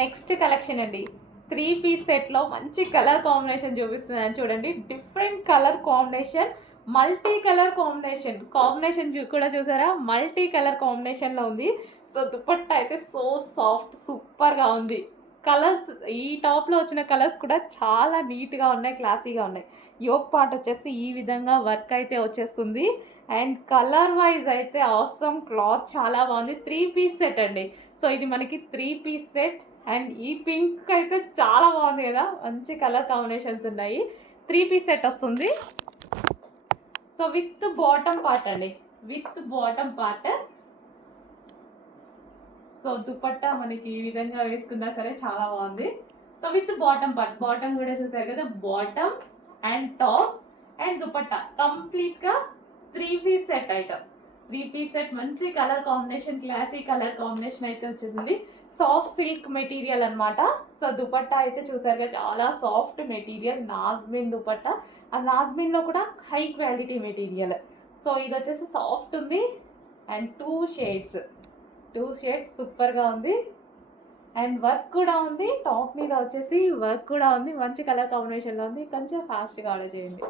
Next collection అండి. 3 piece సెట్‌లో మంచి కలర్ కాంబినేషన్ చూపిస్తున్నాను చూడండి. Different colour combination, multi colour combination. కూడా చూసారా? మల్టీ కలర్ కాంబినేషన్‌లో ఉంది. సో, దుపట్టా అయితే సో సాఫ్ట్ సూపర్‌గా ఉంది. కలర్స్ ఈ టాప్‌లో వచ్చిన కలర్స్ కూడా చాలా నీట్‌గా ఉన్నాయి, క్లాసీగా ఉన్నాయి. యోక్ పార్ట్ వచ్చేసి ఈ విధంగా వర్క్ అయితే వచ్చేస్తుంది. అండ్ కలర్ వైజ్ అయితే ఆసమ్, క్లాత్ చాలా బాగుంది. 3 పీస్ సెట్ అండి. సో, ఇది మనకి 3 పీస్ సెట్. అండ్ ఈ పింక్ అయితే చాలా బాగుంది కదా, మంచి కలర్ కాంబినేషన్స్ ఉన్నాయి. 3 పీస్ సెట్ వస్తుంది. సో విత్ బాటమ్ పార్ట్ అండి, with bottom part. So dupatta మనకి ఈ విధంగా వేసుకున్నా సరే చాలా బాగుంది. So with bottom part, bottom కూడా చూసారు కదా, bottom and top and dupatta కంప్లీట్గా 3 piece set item. 3 piece set మంచి colour combination, classy colour combination అయితే వచ్చేసింది. సాఫ్ట్ సిల్క్ మెటీరియల్ అనమాట. సో దుపట్టా అయితే చూసారుగా, చాలా సాఫ్ట్ మెటీరియల్, నాజ్మిన్ దుపట్టా. ఆ నాజ్మిన్లో కూడా హై క్వాలిటీ మెటీరియల్. సో ఇది వచ్చేసి సాఫ్ట్ ఉంది అండ్ 2 షేడ్స్ సూపర్గా ఉంది. అండ్ వర్క్ కూడా ఉంది, టాప్ మీద వచ్చేసి వర్క్ కూడా ఉంది, మంచి కలర్ కాంబినేషన్లో ఉంది. కొంచెం ఫాస్ట్గా ఆర్డర్ చేయండి.